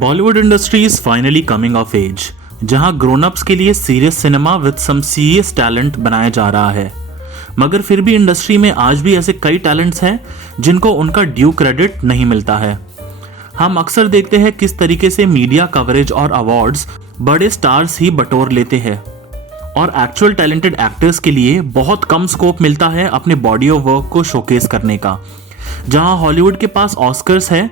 Bollywood industry is finally coming of age, जहां grown ups के लिए serious cinema with some serious talent बनाया जा रहा है। मगर फिर भी इंडस्ट्री में आज भी ऐसे कई टैलेंट्स हैं जिनको उनका ड्यू क्रेडिट नहीं मिलता है। हम अक्सर देखते हैं किस तरीके से मीडिया कवरेज और अवार्ड्स बड़े स्टार्स ही बटोर लेते हैं और एक्चुअल टैलेंटेड एक्टर्स के लिए बहुत कम स्कोप मिलता है अपने बॉडी ऑफ वर्क को शोकेस करने का। जहां हॉलीवुड के पास ऑस्कर्स है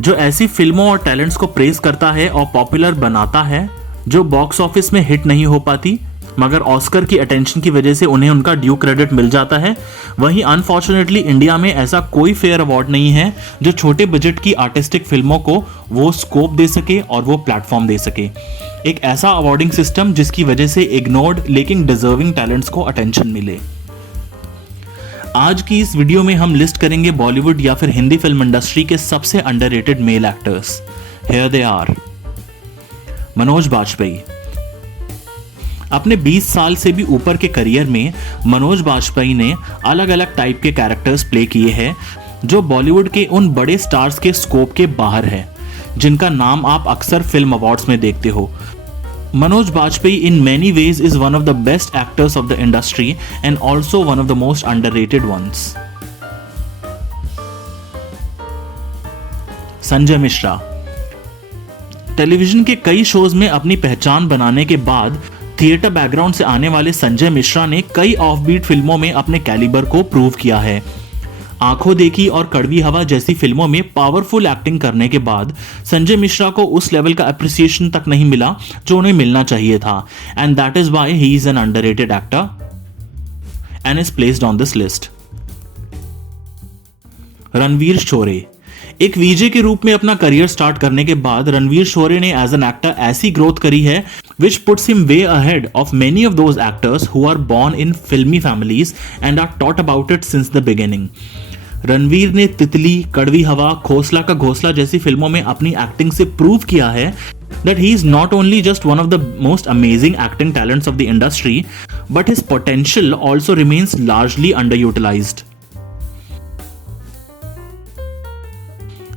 जो ऐसी फिल्मों और टैलेंट्स को प्रेज करता है और पॉपुलर बनाता है जो बॉक्स ऑफिस में हिट नहीं हो पाती, मगर ऑस्कर की अटेंशन की वजह से उन्हें उनका ड्यू क्रेडिट मिल जाता है। वहीं अनफॉर्चुनेटली इंडिया में ऐसा कोई फेयर अवार्ड नहीं है जो छोटे बजट की आर्टिस्टिक फिल्मों को वो स्कोप दे सके और वो प्लेटफॉर्म दे सके। एक ऐसा अवार्डिंग सिस्टम जिसकी वजह से इग्नोर्ड लेकिन डिजर्विंग टैलेंट्स को अटेंशन मिले। आज की इस वीडियो में हम लिस्ट करेंगे बॉलीवुड या फिर हिंदी फिल्म इंडस्ट्री के सबसे underrated male actors. Here they are. Manoj Bajpayee. अपने 20 साल से भी ऊपर के करियर में मनोज बाजपेयी ने अलग अलग टाइप के कैरेक्टर्स प्ले किए हैं जो बॉलीवुड के उन बड़े स्टार्स के स्कोप के बाहर है जिनका नाम आप अक्सर फिल्म अवार्ड्स में देखते हो। Manoj Bajpayee in many ways is one of the best actors of the industry and also one of the most underrated ones. Sanjay Mishra. Television के कई शोज में अपनी पहचान बनाने के बाद थिएटर बैकग्राउंड से आने वाले संजय मिश्रा ने कई ऑफबीट फिल्मों में अपने कैलिबर को प्रूव किया है। आंखों देखी और कड़वी हवा जैसी फिल्मों में पावरफुल एक्टिंग करने के बाद संजय मिश्रा को उस लेवल का अप्रिसिएशन तक नहीं मिला जो उन्हें मिलना चाहिए था, and that is why he is an underrated actor and is placed on this list. Ranvir Shorey. एक वीजे के रूप में अपना करियर स्टार्ट करने के बाद रणवीर शोरे ने एज एन एक्टर ऐसी ग्रोथ करी है which puts him way ahead of many of those actors who are born in filmy families and are taught about it since the beginning. Ranveer ने तितली, कड़वी हवा, खोसला का घोंसला जैसी फिल्मों में अपनी एक्टिंग से प्रूव किया है that he is not only just one of the most amazing acting talents of the industry, but his potential also remains largely underutilized.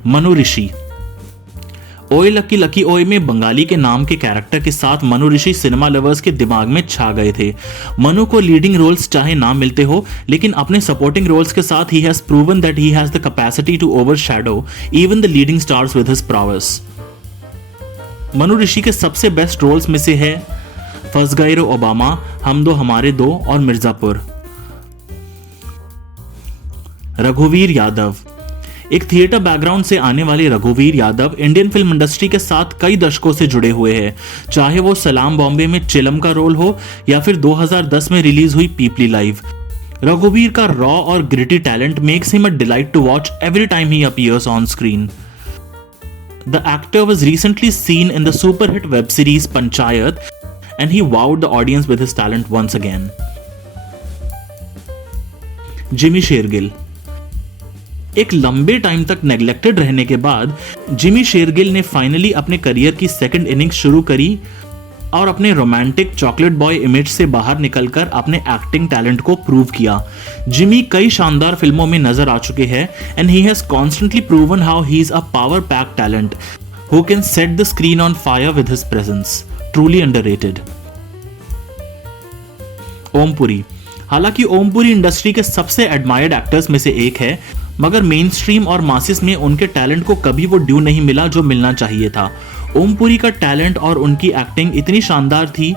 Manu ऋषि। ओए लकी लकी ओए में बंगाली के नाम के कैरेक्टर के साथ मनु ऋषि सिनेमा लवर्स के दिमाग में छा गए थे। मनु को लीडिंग रोल्स चाहे ना मिलते हो, लेकिन अपने सपोर्टिंग रोल्स के साथ he has proven that he has the capacity to overshadow even the leading stars with his prowess. Manu Rishi के सबसे बेस्ट रोल्स में से है फंस गए रे ओबामा, हम दो हमारे दो और मिर्जापुर। रघुवीर यादव। एक थिएटर बैकग्राउंड से आने वाले रघुवीर यादव इंडियन फिल्म इंडस्ट्री के साथ कई दशकों से जुड़े हुए हैं, चाहे वो सलाम बॉम्बे में चिलम का रोल हो या फिर 2010 में रिलीज हुई पीपली लाइव। रघुवीर का रॉ और gritty talent makes him a delight to watch every time he appears on screen. The actor was recently seen in the super hit web series Panchayat and he wowed the audience with his talent once again. Jimmy Shergill. एक लंबे time तक neglected रहने के बाद Jimmy Shergill ने finally अपने career की second innings शुरू करी और अपने रोमांटिक चॉकलेट बॉय इमेज से बाहर निकलकर अपने एक्टिंग टैलेंट को प्रूव किया। जिमी कई शानदार फिल्मों में नजर आ चुके हैं and he has constantly proven how he is a power pack talent who can set the screen on fire with his presence. Truly underrated. Om Puri. हालांकि ओम पुरी इंडस्ट्री के सबसे एडमायर्ड एक्टर्स में से एक है, मगर मेन स्ट्रीम और मासिस में उनके टैलेंट को कभी वो ड्यू नहीं मिला जो मिलना चाहिए था। ओम पुरी का टैलेंट और उनकी एक्टिंग इतनी शानदार थी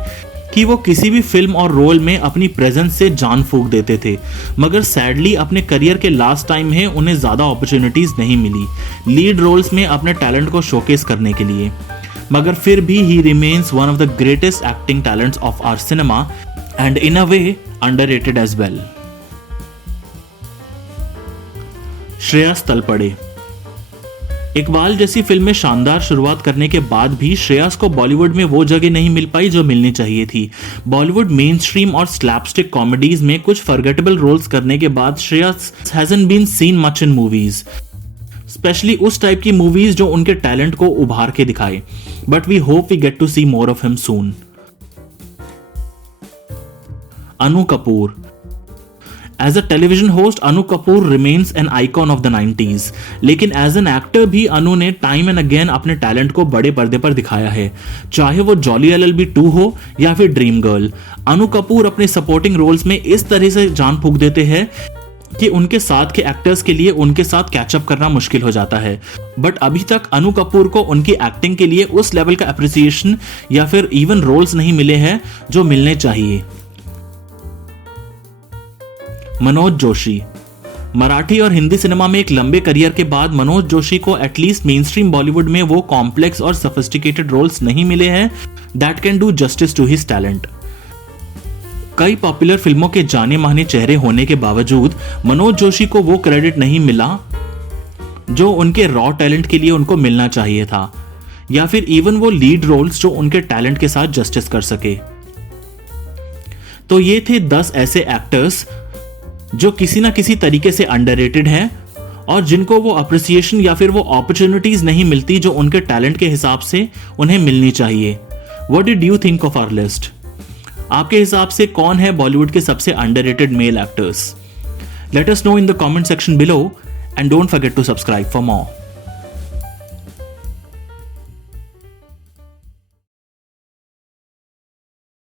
कि वो किसी भी फिल्म और रोल में अपनी प्रेजेंस से जान फूंक देते थे, मगर सैडली अपने करियर के लास्ट टाइम में उन्हें ज़्यादा अपॉर्चुनिटीज़ नहीं मिली लीड रोल्स में अपने टैलेंट को शोकेस करने के लिए। मगर फिर भी he remains one of the greatest acting talents of our cinema and in a way underrated as well. Shreyas Talpade. Iqbal जैसी फिल्म में शानदार शुरुआत करने के बाद भी श्रेयस को बॉलीवुड में वो जगह नहीं मिल पाई जो मिलनी चाहिए थी। बॉलीवुड मेन स्ट्रीम और स्लैपस्टिक कॉमेडीज में कुछ फॉरगेटेबल रोल्स करने के बाद Shreyas hasn't been seen much in movies, specially उस टाइप की मूवीज जो उनके टैलेंट को उभार के दिखाए, but we hope we get to see more of him soon. Anu Kapoor. As a television host Anu Kapoor remains an icon of the 90s, लेकिन as an actor भी अनु ने टाइम एंड अगेन अपने टैलेंट को बड़े पर्दे पर दिखाया है, चाहे वो जॉली LLB 2 हो या फिर ड्रीम गर्ल। अनु कपूर अपने सपोर्टिंग रोल्स में इस तरह से जान फूंक देते हैं कि उनके साथ के एक्टर्स के लिए उनके साथ कैचअप करना मुश्किल हो जाता है। बट अभी तक अनु कपूर को उनकी एक्टिंग के लिए उस लेवल का अप्रिसिएशन या फिर इवन रोल्स नहीं मिले हैं जो मिलने चाहिए। मनोज जोशी। मराठी और हिंदी सिनेमा में एक लंबे करियर के बाद मनोज जोशी को एटलीस्ट मेन स्ट्रीम बॉलीवुड में वो कॉम्प्लेक्स और सोफिस्टिकेटेड रोल्स नहीं मिले हैं that can do justice to his talent. कई पॉपुलर फिल्मों के जाने माने चेहरे होने के बावजूद मनोज जोशी को वो क्रेडिट नहीं मिला जो उनके रॉ टैलेंट के लिए उनको मिलना चाहिए था, या फिर इवन वो लीड रोल्स जो उनके टैलेंट के साथ जस्टिस कर सके। तो ये थे 10 ऐसे एक्टर्स जो किसी ना किसी तरीके से अंडररेटेड हैं और जिनको वो अप्रिसिएशन या फिर वो अपॉर्चुनिटीज नहीं मिलती जो उनके टैलेंट के हिसाब से उन्हें मिलनी चाहिए। What did you think of our list? आपके हिसाब से कौन है बॉलीवुड के सबसे underrated male actors? Let us know in the comment section below and don't forget to subscribe for more.